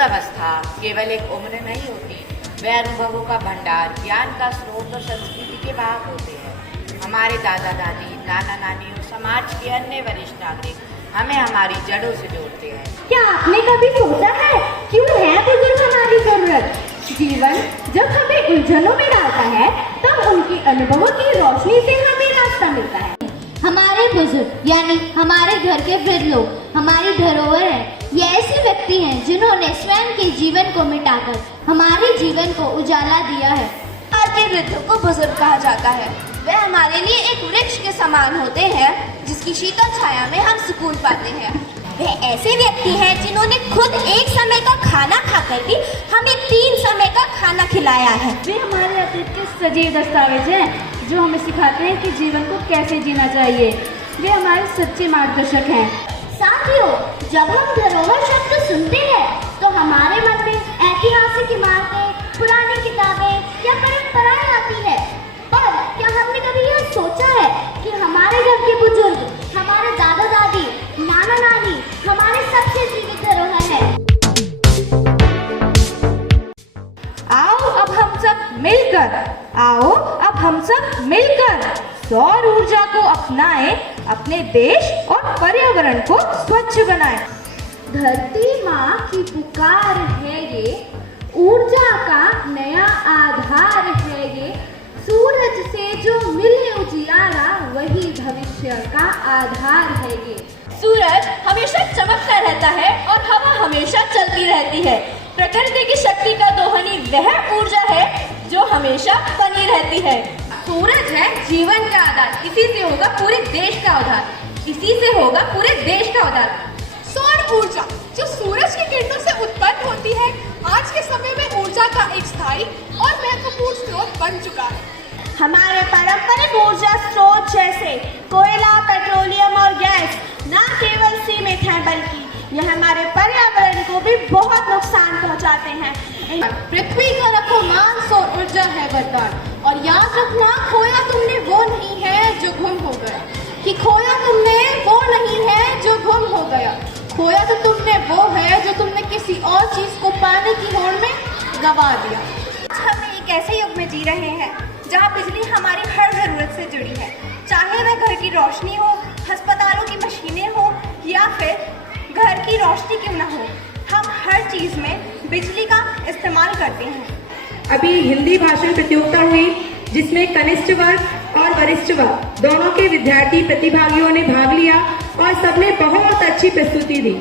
युग अवस्था केवल एक उम्र नहीं होती, वे अनुभवों का भंडार, ज्ञान का स्रोत और संस्कृति के वाहक होते हैं। हमारे दादा दादी, नाना नानी और समाज के अन्य वरिष्ठ नागरिक हमें हमारी जड़ों से जोड़ते हैं। क्या आपने कभी सोचा है क्यों है बुजुर्ग हमारी जरूरत? जीवन जब हमें उलझनों में डालता है तब उनके अनुभवों की रोशनी से हमें रास्ता मिलता है। हमारे बुजुर्ग यानी हमारे घर के वृद्ध लोग हमारी धरोहर है। ये ऐसे व्यक्ति हैं जिन्होंने स्वयं के जीवन को मिटाकर हमारे जीवन को उजाला दिया है। भारतीय वृद्धों को बुजुर्ग कहा जाता है। वे हमारे लिए एक वृक्ष के समान होते हैं जिसकी शीतल छाया में हम सुकून पाते हैं। वे ऐसे व्यक्ति हैं जिन्होंने खुद एक समय का खाना खाकर भी हमें 3 समय का खाना खिलाया है। वे हमारे अतीत के सजीव दस्तावेज हैं जो हमें सिखाते हैं कि जीवन को कैसे जीना चाहिए। वे हमारे सच्चे मार्गदर्शक हैं। साथियों, जब हम धरोहर शब्द सुनते हैं तो हमारे मन में ऐतिहासिक इमारतें, पुरानी किताबें या परंपराएं आती है। पर क्या हमने कभी यह सोचा है कि हमारे घर के बुजुर्ग, हमारे दादा दादी, नाना नानी हमारे सबसे जीवित धरोहर है। आओ अब हम सब मिलकर सौर ऊर्जा को अपनाएं, अपने देश और पर्यावरण को स्वच्छ बनाएं। धरती माँ की पुकार है ये, ऊर्जा का नया आधार है ये। सूरज से जो मिले उजियारा वही भविष्य का आधार है ये। सूरज हमेशा चमकता रहता है और हवा हमेशा चलती रहती है। प्रकृति की शक्ति का दोहनी वह ऊर्जा है जो हमेशा बनी रहती है। सूरज है जीवन का आधार, इसी से होगा पूरे देश का उद्धार, इसी से होगा पूरे देश का उद्धार। सौर ऊर्जा जो सूरज की किरणों से उत्पन्न होती है, आज के समय में ऊर्जा का एक स्थायी और महत्वपूर्ण स्रोत बन चुका है। हमारे पारंपरिक ऊर्जा स्रोत जैसे कोयला, पेट्रोलियम और गैस न केवल सीमित हैं बल्कि यह हमारे पर्यावरण को भी बहुत नुकसान पहुंचाते हैं। पृथ्वी का रखो मान, सौर ऊर्जा है वरदान। और याद रखना, खोया तुमने वो नहीं है जो गुम हो गया, कि खोया तुमने वो नहीं है जो गुम हो गया। खोया तो तुमने वो है जो तुमने किसी और चीज को पाने की होड़ में गवा दिया। हम एक ऐसे युग में जी रहे हैं जहाँ बिजली हमारी हर जरूरत से जुड़ी है, चाहे वह घर की रोशनी हो, अस्पतालों की मशीनें हो या फिर घर की रोशनी क्यों ना हो, हम हर चीज में बिजली का इस्तेमाल करते हैं। अभी हिंदी भाषण प्रतियोगिता हुई जिसमें कनिष्ठ वर्ग और वरिष्ठ वर्ग दोनों के विद्यार्थी प्रतिभागियों ने भाग लिया और सबने बहुत अच्छी प्रस्तुति दी।